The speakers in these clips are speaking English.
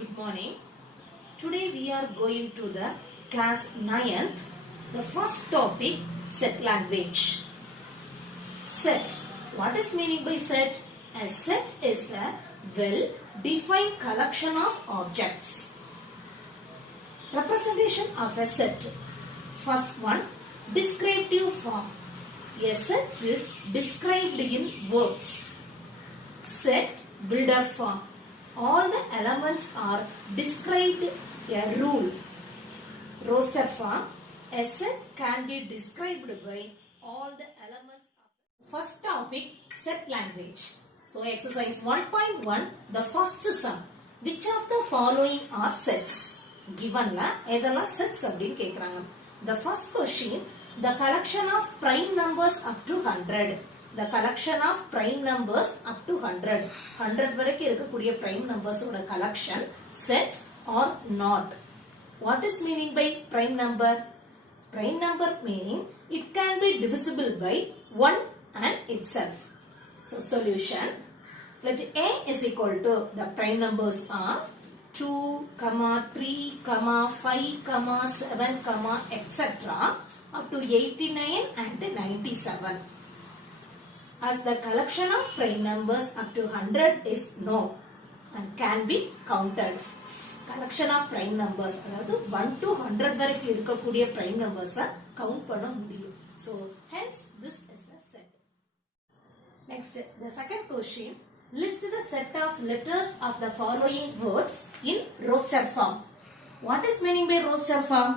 Good morning. Today we are going to the class 9th. The first topic, set language. Set. What is meaning by set? A set is a well-defined collection of objects. Representation of a set. First one, descriptive form. A set is described in words. Set builder form. All the elements are described a rule. Roster form. A set can be described by all the elements. First topic, set language. So exercise 1.1, the first sum. Which of the following are sets? Given la, edala sets அப்படினு கேக்குறாங்க. The first question, the collection of prime numbers up to 100. The collection of prime numbers up to 100. 100 வரைக்கும் இருக்கக்கூடிய prime numbers ஓட collection set or not. What is meaning by prime number? Prime number meaning it can be divisible by 1 and itself. So solution, let A is equal to, the prime numbers are 2, 3, 5, 7, etc. up to 89 and 97. As the collection of prime numbers up to 100 is known and can be counted. Collection of prime numbers, அதாவது 1 to 100 வரைக்கும் இருக்கக்கூடிய prime numbers count பண்ண முடியும். So hence this is a set. Next, the second question, list the set of letters of the following words in roster form. What is meaning by roster form?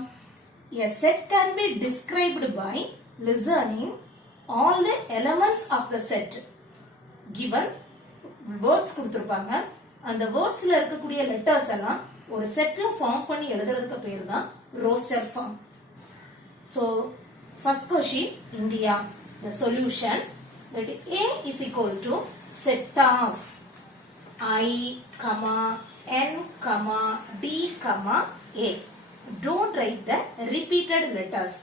A set can be described by listening all the elements of the set. Given words கொடுத்திருப்பாங்க, அந்த wordsல இருக்கக்கூடிய letters எல்லாம் ஒரு setல form பண்ணி எழுதுறதுக்கு பேரு தான் roster form. So first question, India. The solution, that A is equal to set of I, N, D, A. Don't write the repeated letters.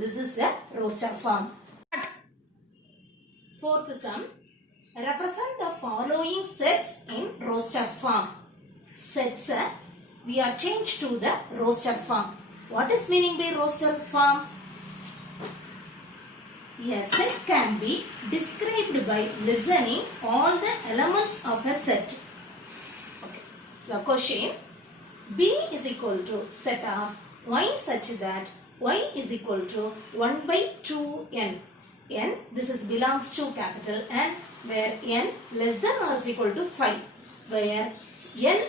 This is a roster form. Fourth sum, represent the following sets in roster form. Sets, we are changed to the roster form. What is meaning by roster form? A set can be described by listening all the elements of a set. Okay. So question, B is equal to set of y such that y is equal to 1 by 2n. N, this is belongs to capital N, where n less than or is equal to 5, where n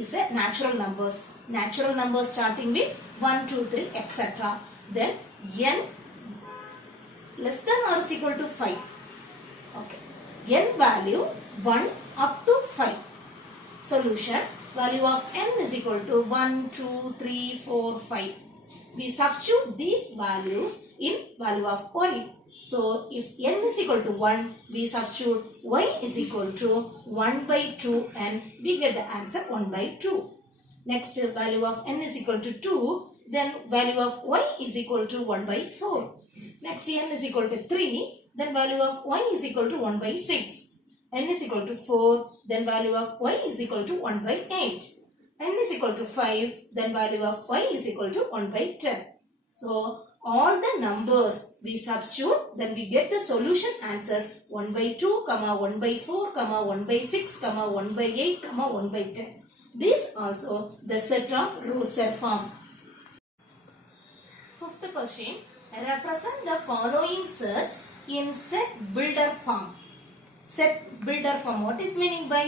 is a natural numbers. Natural numbers starting with 1, 2, 3, etc. Then n less than or is equal to 5. Okay. N value 1 up to 5. Solution, value of n is equal to 1, 2, 3, 4, 5. We substitute these values in value of y. So if n is equal to 1, we substitute y is equal to 1 by 2 and we get the answer 1 by 2. Next, value of n is equal to 2, then value of y is equal to 1 by 4. Next, n is equal to 3, then value of y is equal to 1 by 6. N is equal to 4, then value of y is equal to 1 by 8. N is equal to 5, then value of y is equal to 1 by 10. So, all the numbers we substitute, then we get the solution answers 1 by 2, 1 by 4, 1 by 6, 1 by 8, 1 by 10. This also the set of roster form. Fifth question, represent the following sets in set builder form. Set builder form, what is meaning by?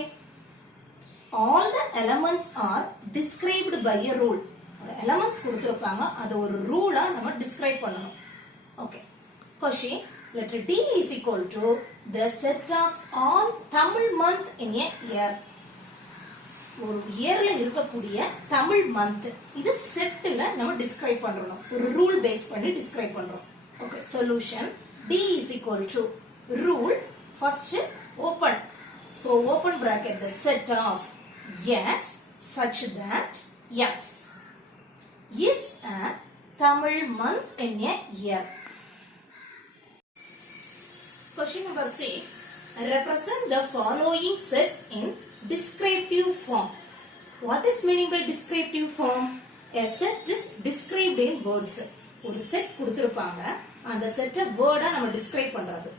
All the elements are described by a rule. Elements கொடுத்திருப்பாங்க, அது ஒரு ரூலா நம்ம describe பண்ணணும். Okay. Question, letter D is equal to the set of all Tamil month in a year. ஒரு இயர்ல இருக்கக்கூடிய Tamil month, இது செட்ல நம்ம describe பண்றோம். ஒரு ரூல் பேஸ் பண்ணி describe பண்றோம். Okay. Solution, D is equal to rule, first open. So open bracket, the set of X such that X is a Tamil month in a year. Question number 6. Represent the following sets in descriptive form. What is meaning by descriptive form? A set is described in words. ஒரு set கொடுத்திருப்பாங்க அந்த set word நம்ம describe பண்றது.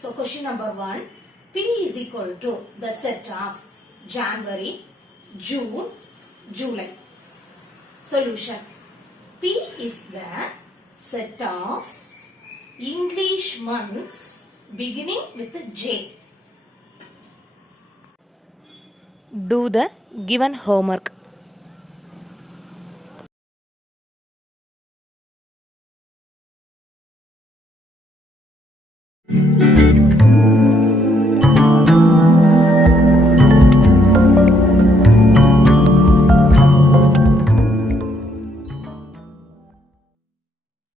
So question number 1, P is equal to the set of January, June, July. Solution. P is the set of English months beginning with J. Do the given homework.